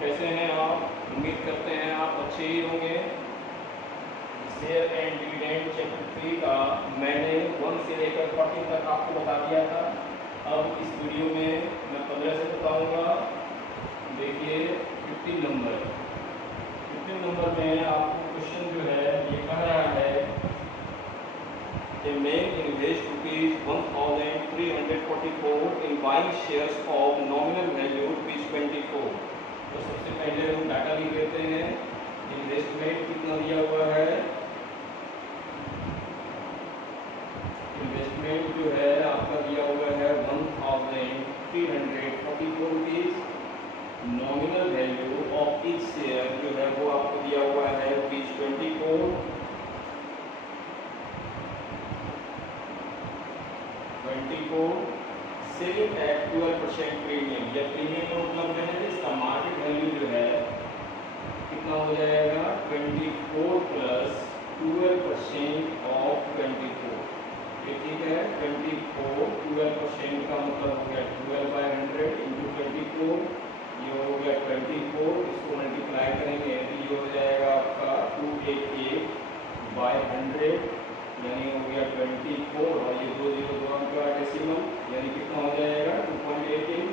कैसे हैं आप? उम्मीद करते हैं आप अच्छे ही होंगे। शेयर एंड डिविडेंड चैप्टर 3 का मैंने 1 से लेकर 14 तक आपको बता दिया था। अब इस वीडियो में मैं 15 से बताऊंगा। देखिए 15 नंबर में आपको क्वेश्चन जो है ये कह रहा है कि man invest ₹1,344 in buying shares of nominal value ₹24। तो सबसे पहले हम डाटा लिख लेते हैं। इन्वेस्टमेंट कितना दिया हुआ है? इन्वेस्टमेंट जो है आपका दिया हुआ है ₹1,344। Nominal value of each share जो है वो आपको दिया हुआ है ₹24। Selling at 12% premium. या प्रीमियम का मतलब है इसका मार्केट वैल्यू जो है कितना हो जाएगा? 24 प्लस 12% ऑफ 24। ये ठीक है। 24 12% का मतलब हो गया 12/100 इंटू 24। ये हो गया 24। इसको मल्टीप्लाई करेंगे तो ये हो जाएगा आपका 288/100 यानी हो गया 24। और ये 2 0 2 अंक का डेसिमल यानी कितना हो जाएगा? 2.88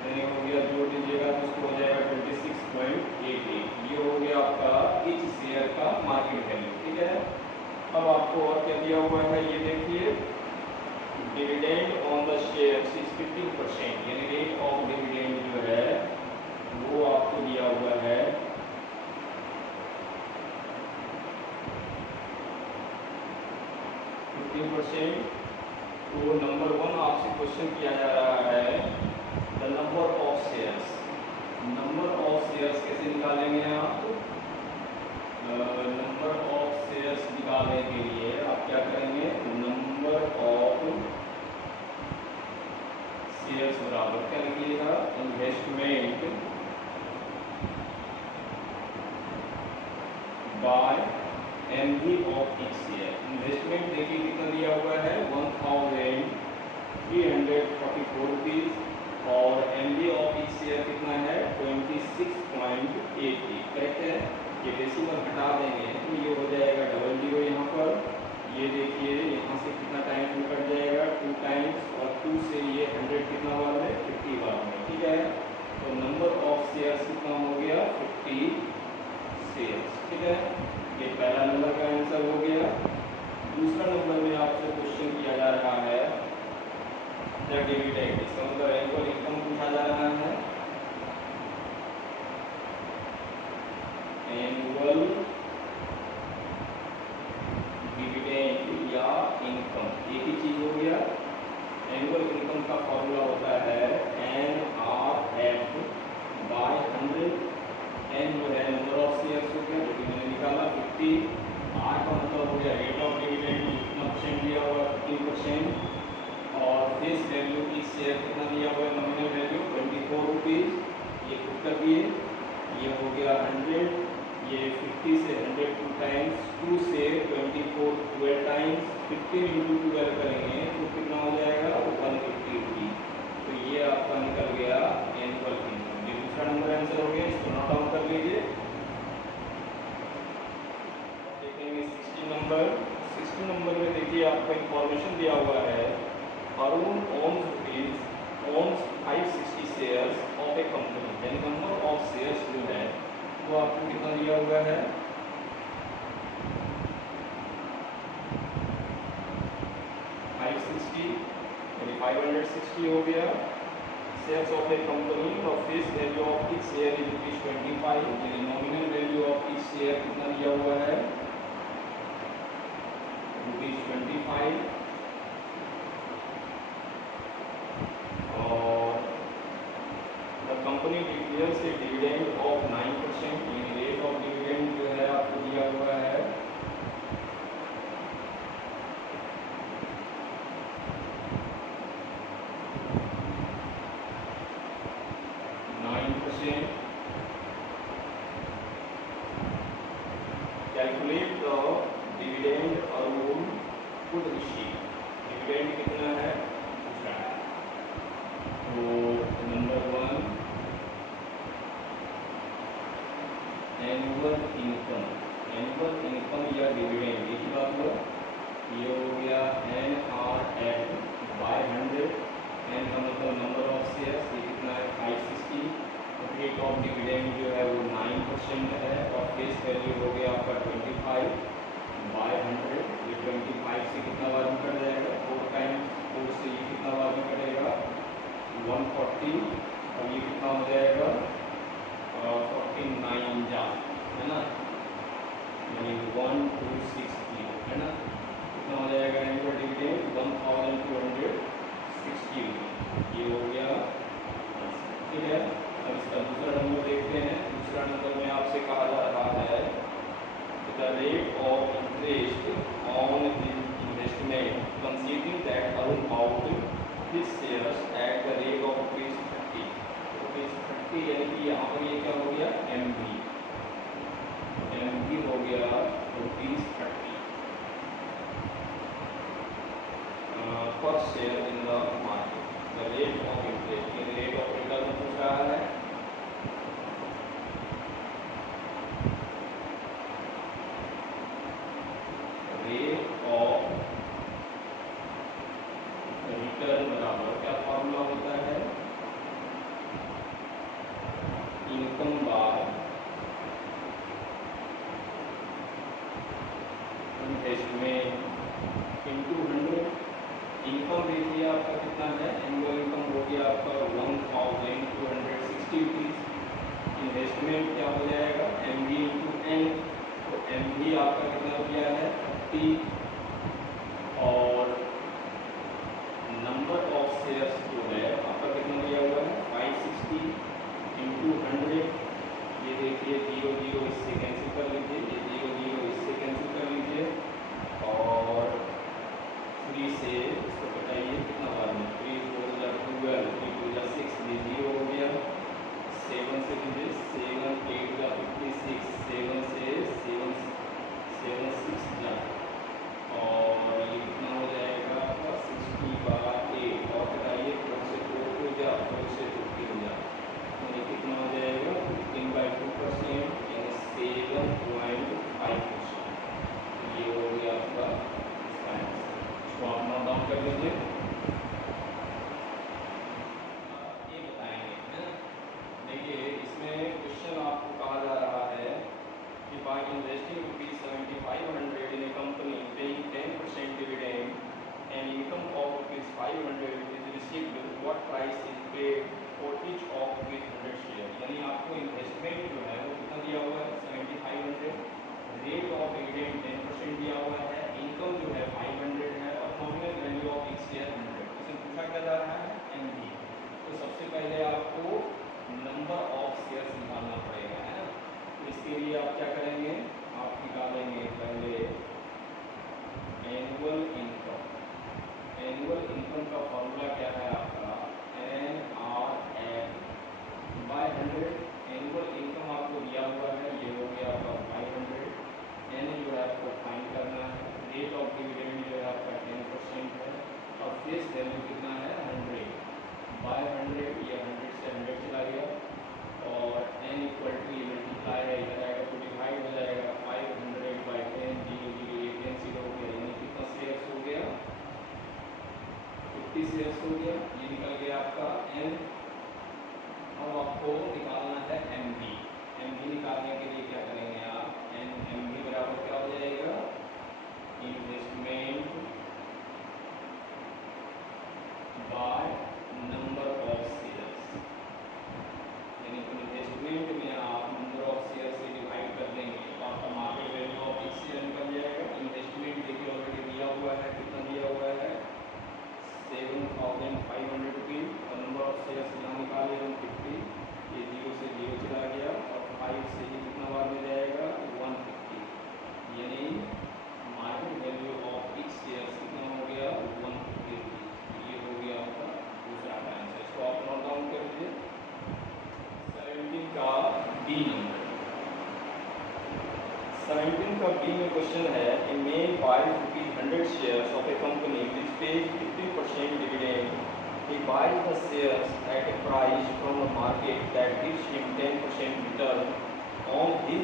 यानी हो गया, जोड़ दीजिएगा तो उसको हो जाएगा 26.88। ये हो गया आपका इच शेयर का मार्केट वैल्यू। ठीक है। अब आपको और क्या दिया हुआ है ये देखिए। डिविडेंड ऑन द शेयर 15%, यानी रेट ऑफ डिविडेंड जो है वो आपको दिया हुआ है 15%। तो नंबर 1 आपसे क्वेश्चन किया जा रहा है the number of shares. Number of shares कैसे निकालेंगे आप? नंबर ऑफ शेयर्स निकालने के लिए आप क्या करेंगे? नंबर ऑफ शेयर्स बराबर क्या लिखिएगा? Investment by MV of each share. Investment देखिए कितना दिया हुआ है? ₹1,344 और एमवी ऑफ ईच शेयर कितना है? 26.80। करेक्ट है। ये डेसिमल हटा देंगे तो ये हो जाएगा डबल जीरो यहाँ पर। ये देखिए यहाँ से कितना टाइम्स निकल जाएगा? 2 टाइम्स, और 2 से ये 100 कितना बार में? 50 बार में। ठीक है। तो नंबर ऑफ शेयर्स कितना हो गया? 50 शेयर्स। ठीक है। ये पहला नंबर का आंसर हो गया। दूसरा नंबर में आपसे क्वेश्चन किया जा रहा है द डिविडेंड। इसका मतलब एनुअल इनकम पूछा जा रहा है। एनुअल डिविडेंड या इनकम एक ही चीज हो गया। एनुअल इनकम का फॉर्मूला होता है NRF बाय 100। एन जो है नंबर ऑफ शेयर्स हो गया जो कि मैंने निकाला 50। आर का मतलब हो गया रेट ऑफ डिविडेंड, कितना परसेंट दिया हुआ? 15%। और फेस वैल्यू की शेयर कितना दिया हुआ है? Nominal value ₹24। ये पुट कर दिए, ये हो गया 100। ये 50 से 100 2 टाइम्स, 2 से 24 12 टाइम्स, 15 इंटू 12 करेंगे तो कितना हो जाएगा? 150 रुपीज। तो ये आपका निकल गया एनुअल इनकम। ये दूसरा नंबर आंसर हो गया। इसको नोट डाउन कर लीजिए। देखेंगे 60 नंबर में देखिए आपको इंफॉर्मेशन दिया हुआ है Arun owns 560 shares of a company. यानी नंबर ऑफ शेयर्स जो है वो आपको कितना दिया हुआ है? 560 यानी 560 हो गया। शेयर्स ऑफ ए कंपनी और face value of each share is ₹25। यानी nominal value of each share कितना दिया हुआ है? ₹25। और the company declares A dividend of 9%। यानी रेट ऑफ डिविडेंड जो है आपको दिया हुआ है 9%। Calculate the dividend Arun could receive. Dividend कितना है पूछ रहा है। तो नंबर 1 एनुअल इनकम या डिविडेंड, एक ही बात हुआ। ये हो गया NRF बाय 100, एन का मतलब नंबर ऑफ शेयर्स, ये कितना है 560। रेट ऑफ डिविडेंड जो है वो 9% है, और फेस वैल्यू हो गया आपका 25 बाय 100। ये 25 से कितना बार में कट जाएगा, 4 टाइम्स 4 से ये कितना बार में कटेगा 140, और ये कितना हो जाएगा 49 जा, है ना, यानी 1260, है ना, कितना हो जाएगा एनुअल डिविडेंड 1260। ये हो गया, ठीक है। अब इसका दूसरा नंबर देखते हैं। दूसरा नंबर में आपसे कहा जा रहा है the rate of interest on investment considering that around out this shares at the rate of ₹30। ₹30 यानी कि यहाँ पर ये क्या हो गया MB हो गया ₹30 पर share in the market. The rate of interest, ये रेट ऑफ रिटर्न पूछ रहा है। रेट ऑफ रिटर्न बराबर क्या फॉर्मूला होता है, income by investment into 100। Income देखिए आपका कितना है, एनुअल इनकम हो गया आपका 1260 रुपीज़। इन्वेस्टमेंट क्या हो जाएगा MB इंटू N, तो MB आपका कितना रुपया है 30, और नंबर ऑफ शेयर्स जो है आपका कितना दिया हुआ है 560 इंटू 100। ये देखिए 0 0 इससे कैंसिल कर लीजिए, ये 0 0 इससे कैंसिल कर लीजिए, और 3 से इसको बताइए कितना बार में 3 4 जा 12, 3 2 जा 6, ये 0 हो गया। 7 से लीजिए 7 8 जा 56, 7 से 7 7 6 जा, और ये कितना हो जाएगा आपका 60/8, और बताइए 4 से 4 हो जा, 4 से 15 जा, तो ये कितना हो जाएगा 15/2%, यानी 7.5%। ये हो गया आपका इसका आंसर। इसको आप नोट डाउन कर लीजिए। ये बताएंगे, है ना, देखिए इसमें क्वेश्चन आपको कहा जा रहा है कि by investing ₹7500 in a company paying 10% dividend and income of ₹500 is received, what price is paid for each of ₹100 share। यानी आपको इन्वेस्टमेंट जो है वो कितना दिया हुआ है 7500, रेट ऑफ डिविडेंड 10% दिया हुआ है, इनकम जो है 500 है, और नॉमिनल वैल्यू ऑफ एक शेयर 100। इसमें पूछा क्या जा रहा है MB। तो सबसे पहले आपको नंबर ऑफ शेयर्स निकालना पड़ेगा, है ना। तो इसके लिए आप क्या करेंगे, आप निकालेंगे पहले एनुअल इनकम। एनुअल इनकम का फॉर्मूला क्या है आपका NRF बाय 100। एनुअल इनकम आपको दिया हुआ है, ये हो गया आपका 500, N जो है आपको फाइंड करना है, रेट ऑफ डिविडेंड जो है आपका 10% है, और फेस वैल्यू कितना है 100 बाय 100, ये 100 से 100 चला गया, और N इक्वल टू ये मल्टीप्लाई है, इधर आएगा तो डिवाइड हो जाएगा 500/10, 0 0 ये कैंसिल हो गया, यानी कितना शेयर्स हो गया 50 शेयर्स हो गया। ये निकल गया आपका N। अब आपको निकालना है MB। MB निकालने के लिए क्या करेंगे आप, MB बराबर क्या हो जाएगा investment by number of shares, यानी कि इन्वेस्टमेंट में आप नंबर ऑफ शेयर से डिवाइड कर देंगे तो आपका मार्केट वैल्यू ऑफ एक शेयर निकल जाएगा। इन्वेस्टमेंट देखिए ऑलरेडी दिया हुआ है, कितना दिया हुआ है 7500 रुपीज़, और नंबर ऑफ शेयर्स यहाँ निकाले हम 50, ये 0 से 0 चला गया, और 5 से ये कितना बार में जाएगा 150, यानी मार्केट वैल्यू ऑफ एक शेयर कितना हो गया 150 रुपीज़। ये हो गया आपका दूसरा आंसर। इसको आप नोट डाउन कर लीजिए। 17 का B नंबर, 17 का B में क्वेश्चन है a man buy ₹100 shares of a company which pays 50% dividend। He buys the shares at a price from the market that gives him 10% return on his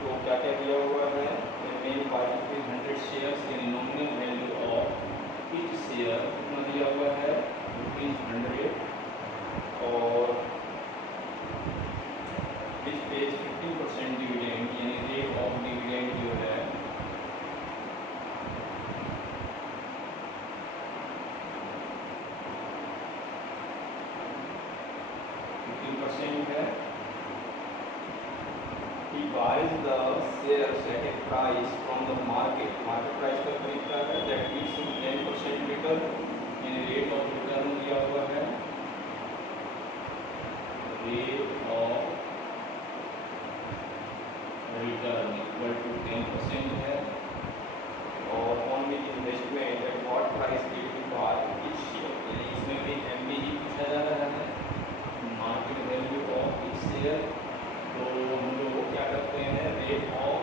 तो क्या क्या दिया हुआ है, रिमेन buy 100 shares in nominal value of each share कितना दिया हुआ है ₹100 और विच पेज 15% डिविडेंड यानी रेट ऑफ डिविडेंड जो है 15% है। He buys the shares at a price from the market price पर खरीदता है, that gives him 10% return यानी रेट ऑफ रिटर्न दिया हुआ है, rate of return equal to 10% है। और on which investment at what price did he buy each share, यानी इसमें भी एमबीई पूछा जा रहा है, market value of each share. तो हम लोग क्या करते हैं, रेट ऑफ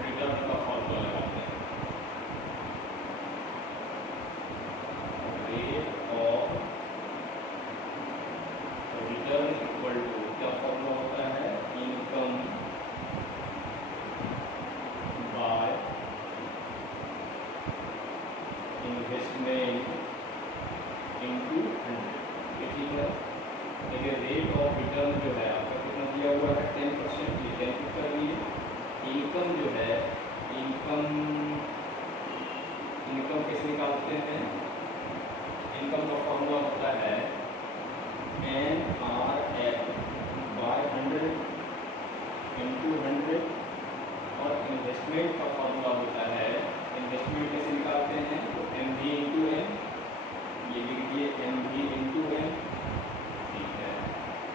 रिटर्न का फॉर्मूला लगाते हैं, rate of return equal to क्या फॉर्मूला होता है, इनकम बाय इन्वेस्टमेंट इनटू 100। ठीक है, देखिए रेट ऑफ रिटर्न जो है आपका कितना दिया हुआ है 10%, ये 10 कर लिए। इनकम जो है इनकम कैसे निकालते हैं, इनकम का फॉर्मूला होता है NRF बाय 100 इंटू 100 और इन्वेस्टमेंट का फॉर्मूला होता है, इन्वेस्टमेंट कैसे निकालते हैं, तो MV इंटू N, ये लिख दिए MV इंटू N। ठीक है,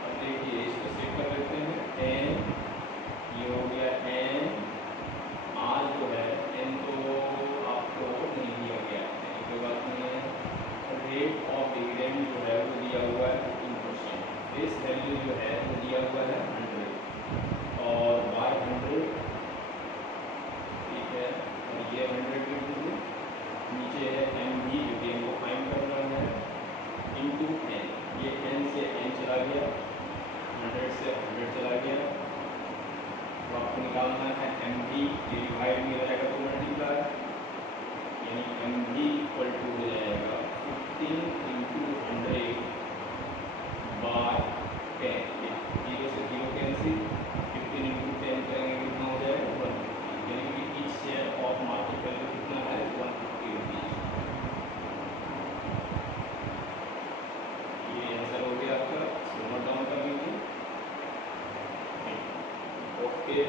अब देखिए इसको सेव कर लेते हैं, N ये हो गया N, R जो है N तो आपको नहीं दिया गया है, कोई बात नहीं है। रेट ऑफ डिविडेंड जो है वो दिया हुआ है 15%, फेस वैल्यू जो है वो दिया हुआ है 100 और बाय 100। ठीक है, और ये 100 लिख दीजिए, नीचे है MV जो कि हमको फाइंड करना है, इंटू N, ये N से N चला गया, 100 से 100 चला गया। तो आपको निकालना है MV, ये डिवाइड में हो जाएगा तो मल्टीप्लाई, यानी MV इक्वल टू हो जाएगा 15 इंटू 100 बाय 10, 0 से 0 कैंसिल, 15 इंटू 10 करेंगे कितना हो जाएगा 150, यानी कि each share of market value कितना है 150 रुपीज। ये आंसर हो गया आपका, इसको नोट डाउन कर लीजिए। ओके।